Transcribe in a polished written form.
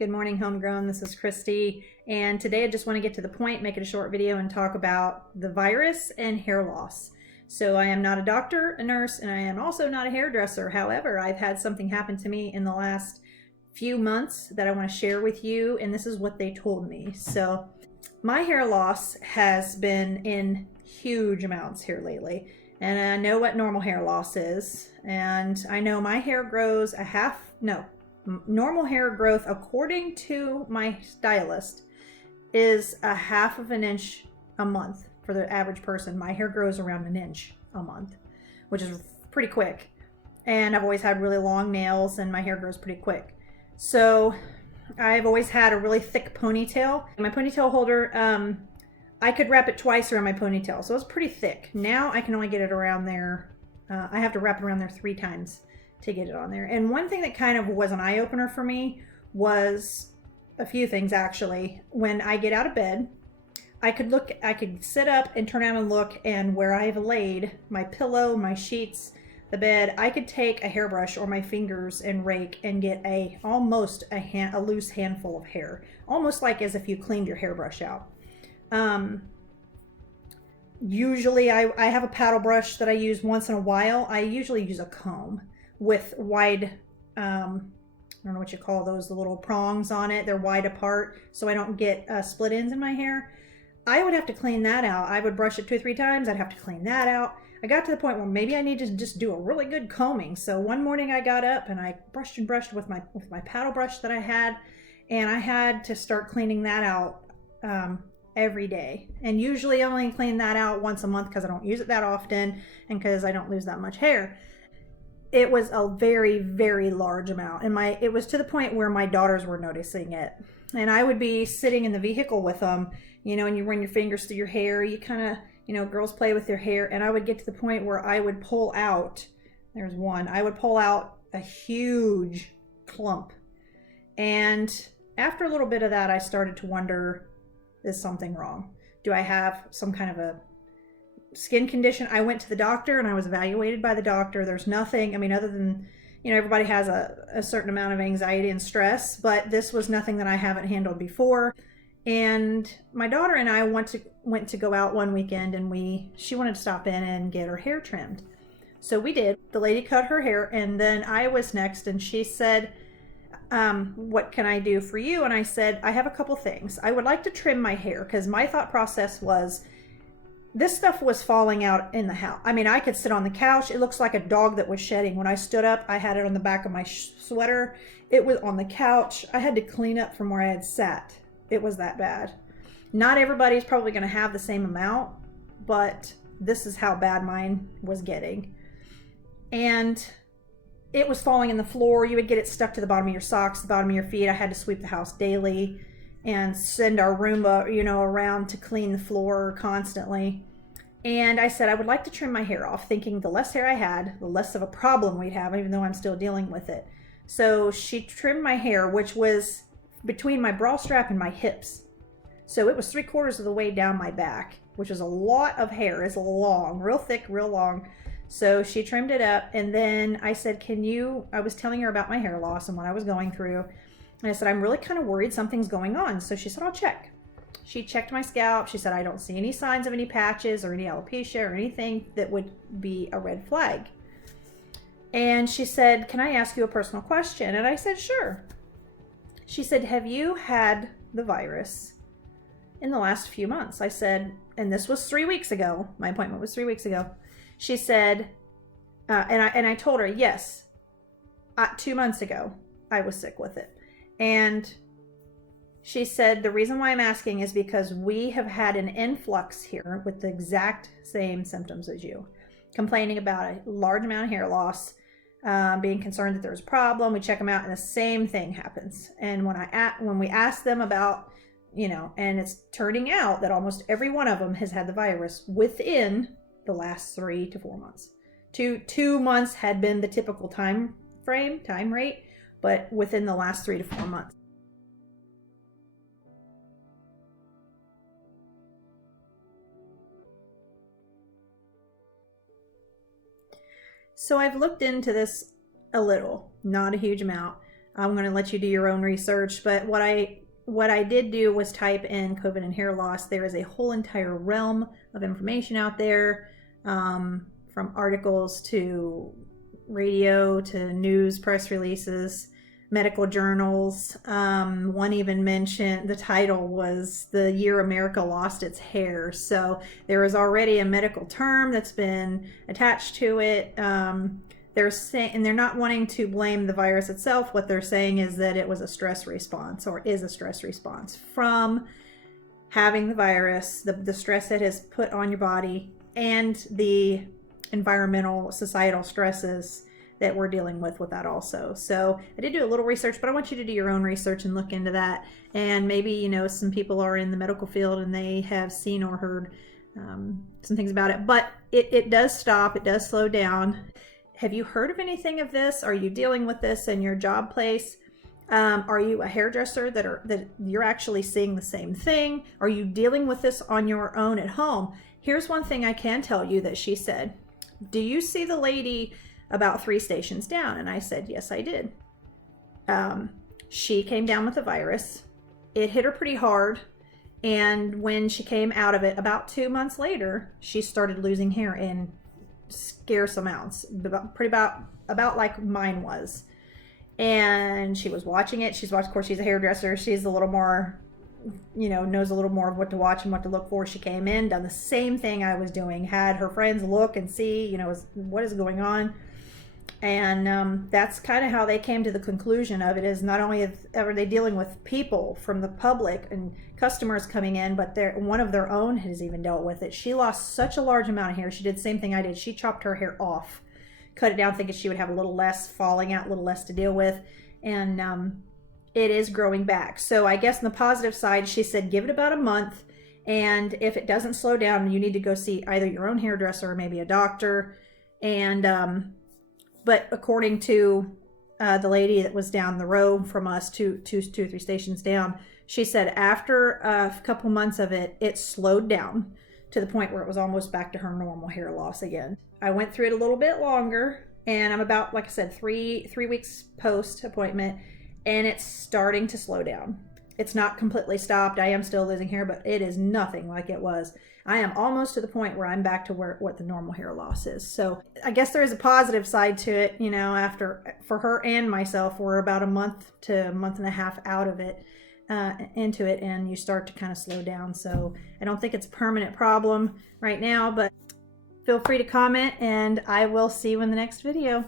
Good morning, Homegrown. This is Christy, and today I just want to get to the point, make it a short video, and talk about the virus and hair loss. So I am not a doctor, a nurse, and I am also not a hairdresser. However, I've had something happen to me in the last few months that I want to share with you, and this is what they told me. So my hair loss has been in huge amounts here lately, and I know what normal hair loss is, and I know my hair grows normal hair growth, according to my stylist, is a half of an inch a month for the average person. My hair grows around an inch a month, which is pretty quick. And I've always had really long nails and my hair grows pretty quick. So I've always had a really thick ponytail. My ponytail holder, I could wrap it twice around my ponytail, so it's pretty thick. Now I can only get it around there. I have to wrap it around there 3 times to get it on there. And one thing that kind of was an eye-opener for me was a few things, actually. When I get out of bed, I could sit up and turn around and look, and where I've laid my pillow, my sheets, the bed, I could take a hairbrush or my fingers and rake and get almost a loose handful of hair, almost like as if you cleaned your hairbrush out. Usually I have a paddle brush that I use once in a while. I usually use a comb with wide, I don't know what you call those, the little prongs on it. They're wide apart so I don't get split ends in my hair. I would have to clean that out. I would brush it 2 or 3 times. I'd have to clean that out. I got to the point where maybe I need to just do a really good combing. So one morning I got up and I brushed and brushed with my paddle brush that I had, and I had to start cleaning that out every day. And usually I only clean that out once a month because I don't use it that often and because I don't lose that much hair. It was a very, very large amount, and it was to the point where my daughters were noticing it. And I would be sitting in the vehicle with them, and you run your fingers through your hair. You kind of, girls play with their hair, and I would get to the point where I would pull out. I would pull out a huge clump, and after a little bit of that, I started to wonder, is something wrong? Do I have some kind of a skin condition? I went to the doctor and I was evaluated by the doctor. There's nothing, other than, everybody has a certain amount of anxiety and stress, but this was nothing that I haven't handled before. And my daughter and I went to go out one weekend, and she wanted to stop in and get her hair trimmed. So we did. The lady cut her hair, and then I was next, and she said, what can I do for you? And I said, I have a couple things. I would like to trim my hair, because my thought process was, this stuff was falling out in the house. I could sit on the couch. It looks like a dog that was shedding. When I stood up, I had it on the back of my sweater. It was on the couch. I had to clean up from where I had sat. It was that bad. Not everybody's probably going to have the same amount, but this is how bad mine was getting. And it was falling in the floor. You would get it stuck to the bottom of your socks, the bottom of your feet. I had to sweep the house daily and send our Roomba, around to clean the floor constantly. And I said I would like to trim my hair off, thinking the less hair I had, the less of a problem we'd have, even though I'm still dealing with it. So she trimmed my hair, which was between my bra strap and my hips. So it was 3/4 of the way down my back, which is a lot of hair. It's long, real thick, real long. So she trimmed it up, and then I said, I was telling her about my hair loss and what I was going through. And I said, I'm really kind of worried something's going on. So she said, I'll check. She checked my scalp. She said, I don't see any signs of any patches or any alopecia or anything that would be a red flag. And she said, can I ask you a personal question? And I said, sure. She said, have you had the virus in the last few months? I said, and this was 3 weeks ago. My appointment was 3 weeks ago. She said, and I told her, yes, 2 months ago, I was sick with it. And she said, the reason why I'm asking is because we have had an influx here with the exact same symptoms as you, complaining about a large amount of hair loss, being concerned that there's a problem. We check them out and the same thing happens. And when we ask them about, and it's turning out that almost every one of them has had the virus within the last 3 to 4 months. 2 months had been the typical time rate, but within the last 3 to 4 months. So I've looked into this a little, not a huge amount. I'm going to let you do your own research. But what I did do was type in COVID and hair loss. There is a whole entire realm of information out there, from articles to radio to news, press releases, medical journals. One even mentioned, the title was "The Year America Lost Its Hair." So there is already a medical term that's been attached to it. They're saying, and they're not wanting to blame the virus itself. What they're saying is that it was a stress response, or is a stress response from having the virus, the stress it has put on your body, and the environmental, societal stresses that we're dealing with that also. So I did do a little research, but I want you to do your own research and look into that. And maybe, you know, some people are in the medical field and they have seen or heard some things about it. But it does stop, it does slow down. Have you heard of anything of this? Are you dealing with this in your job place? Are you a hairdresser that you're actually seeing the same thing? Are you dealing with this on your own at home? Here's one thing I can tell you that she said. Do you see the lady about 3 stations down? And I said, yes, I did. She came down with the virus. It hit her pretty hard. And when she came out of it, about 2 months later, she started losing hair in scarce amounts, about like mine was. And she was watching it. She's watched, of course, she's a hairdresser. She's a little more, you know, knows a little more of what to watch and what to look for. She came in, done the same thing I was doing, had her friends look and see, you know, what is going on. And that's kind of how they came to the conclusion of it, is not only are they dealing with people from the public and customers coming in, but one of their own has even dealt with it. She lost such a large amount of hair. She did the same thing I did. She chopped her hair off, cut it down, thinking she would have a little less falling out, a little less to deal with. And it is growing back. So I guess on the positive side, she said, give it about a month. And if it doesn't slow down, you need to go see either your own hairdresser or maybe a doctor. And, but according to the lady that was down the road from us, two or three stations down, she said after a couple months of it, it slowed down to the point where it was almost back to her normal hair loss again. I went through it a little bit longer, and I'm about, like I said, three weeks post appointment, and it's starting to slow down. It's not completely stopped. I am still losing hair, but it is nothing like it was. I am almost to the point where I'm back to what the normal hair loss is. So I guess there is a positive side to it. You know, for her and myself, we're about a month to a month and a half out of it, into it, and you start to kind of slow down. So I don't think it's a permanent problem right now, but feel free to comment, and I will see you in the next video.